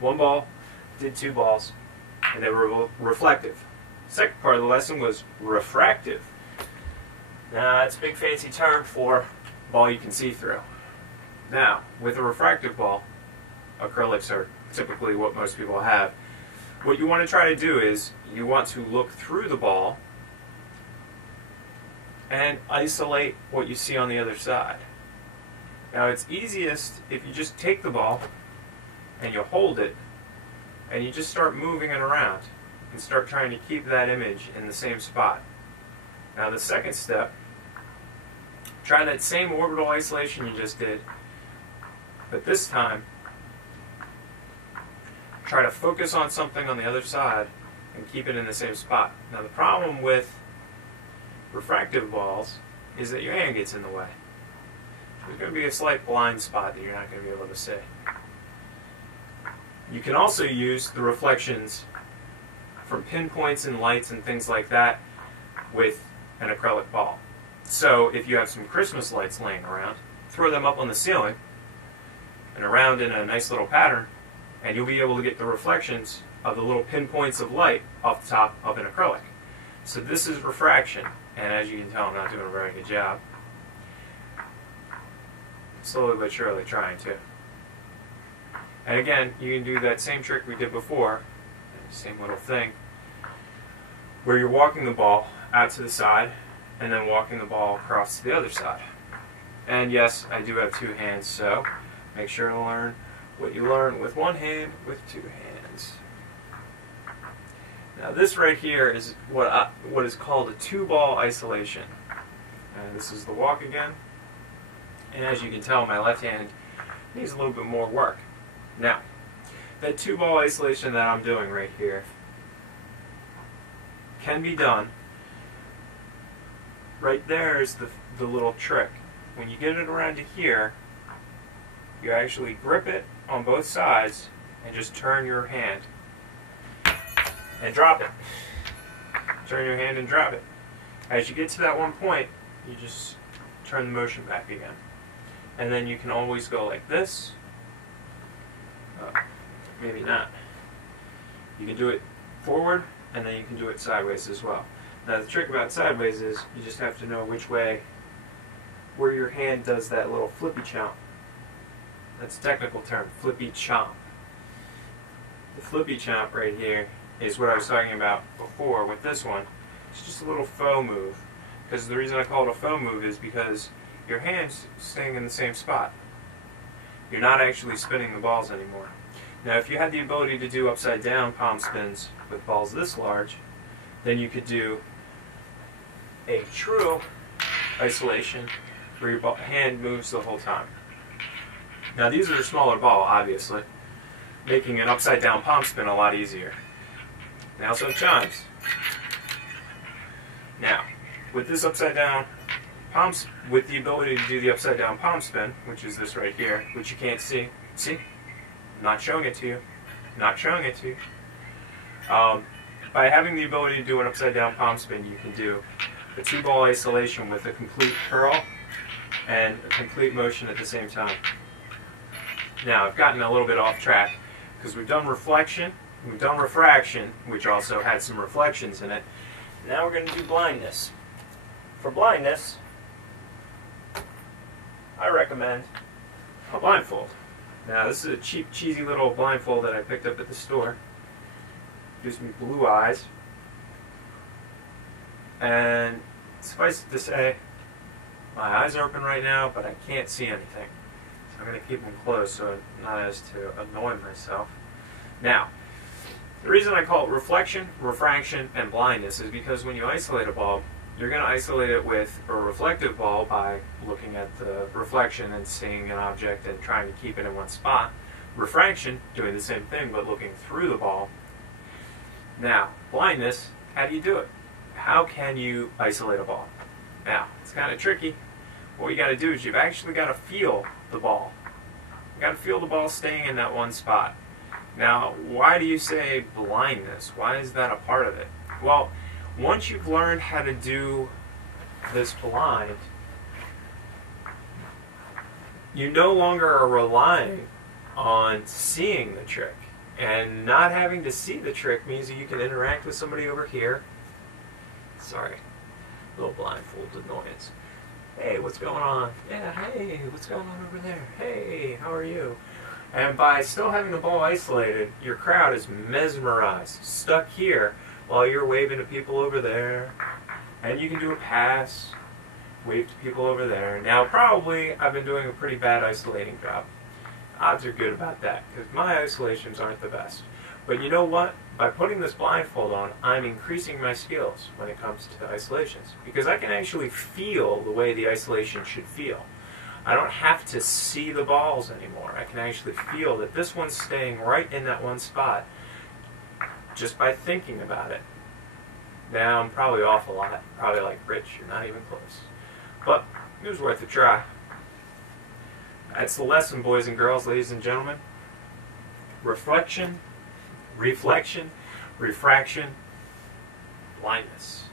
one ball, did two balls, and they were reflective. Second part of the lesson was refractive. Now, that's a big fancy term for a ball you can see through. Now, with a refractive ball, acrylics are typically what most people have. What you want to try to do is you want to look through the ball and isolate what you see on the other side. Now, it's easiest if you just take the ball and you hold it and you just start moving it around and start trying to keep that image in the same spot. Now, the second step, try that same orbital isolation you just did, but this time try to focus on something on the other side and keep it in the same spot. Now, the problem with refractive balls is that your hand gets in the way. There's going to be a slight blind spot that you're not going to be able to see. You can also use the reflections from pinpoints and lights and things like that with an acrylic ball. So if you have some Christmas lights laying around, throw them up on the ceiling and around in a nice little pattern, and you'll be able to get the reflections of the little pinpoints of light off the top of an acrylic. So this is refraction, and as you can tell, I'm not doing a very good job. Slowly but surely trying to. And again, you can do that same trick we did before, same little thing, where you're walking the ball out to the side and then walking the ball across to the other side. And yes, I do have two hands, so make sure to learn what you learn with one hand with two hands. Now this right here is what is called a two-ball isolation. And this is the walk again. And as you can tell, my left hand needs a little bit more work. Now, that two-ball isolation that I'm doing right here can be done. Right there is the little trick. When you get it around to here, you actually grip it on both sides and just turn your hand and drop it. Turn your hand and drop it. As you get to that one point, you just turn the motion back again. And then you can always go like this. Maybe not. You can do it forward, and then you can do it sideways as well. Now the trick about sideways is you just have to know which way, where your hand does that little flippy chomp. That's a technical term, flippy chomp. The flippy chomp right here is what I was talking about before with this one. It's just a little faux move. Because the reason I call it a faux move is because your hand's staying in the same spot. You're not actually spinning the balls anymore. Now, if you had the ability to do upside down palm spins with balls this large, then you could do a true isolation where your hand moves the whole time. Now, these are a smaller ball, obviously, making an upside down palm spin a lot easier. Now, some chimes. Now, with this upside down palm, with the ability to do the upside down palm spin, which is this right here, which you can't see. See? I'm not showing it to you. Not showing it to you. By having the ability to do an upside down palm spin, you can do a two-ball isolation with a complete curl and a complete motion at the same time. Now, I've gotten a little bit off track because we've done reflection, we've done refraction, which also had some reflections in it. Now we're going to do blindness. For blindness, I recommend a blindfold. Now, this is a cheap, cheesy little blindfold that I picked up at the store. Gives me blue eyes. And suffice it to say, my eyes are open right now, but I can't see anything. So I'm going to keep them closed so not as to annoy myself. Now, the reason I call it reflection, refraction, and blindness is because when you isolate a ball, you're going to isolate it with a reflective ball by looking at the reflection and seeing an object and trying to keep it in one spot. Refraction, doing the same thing but looking through the ball. Now, blindness, how do you do it? How can you isolate a ball? Now, it's kind of tricky. What you got to do is you've actually got to feel the ball. You got to feel the ball staying in that one spot. Now, why do you say blindness? Why is that a part of it? Well, once you've learned how to do this blind, you no longer are relying on seeing the trick And not having to see the trick means that you can interact with somebody over here. Sorry, a little blindfold annoyance. Hey, what's going on? Yeah, hey, what's going on over there? Hey, how are you? And by still having the ball isolated, your crowd is mesmerized, stuck here, while you're waving to people over there. And you can do a pass, wave to people over there. Now, probably, I've been doing a pretty bad isolating job. Odds are good about that, because my isolations aren't the best. But you know what? By putting this blindfold on, I'm increasing my skills when it comes to isolations, because I can actually feel the way the isolation should feel. I don't have to see the balls anymore. I can actually feel that this one's staying right in that one spot just by thinking about it. Now, I'm probably off a lot. Probably like, Rich, you're not even close. But it was worth a try. That's the lesson, boys and girls, ladies and gentlemen. Reflection, refraction, blindness.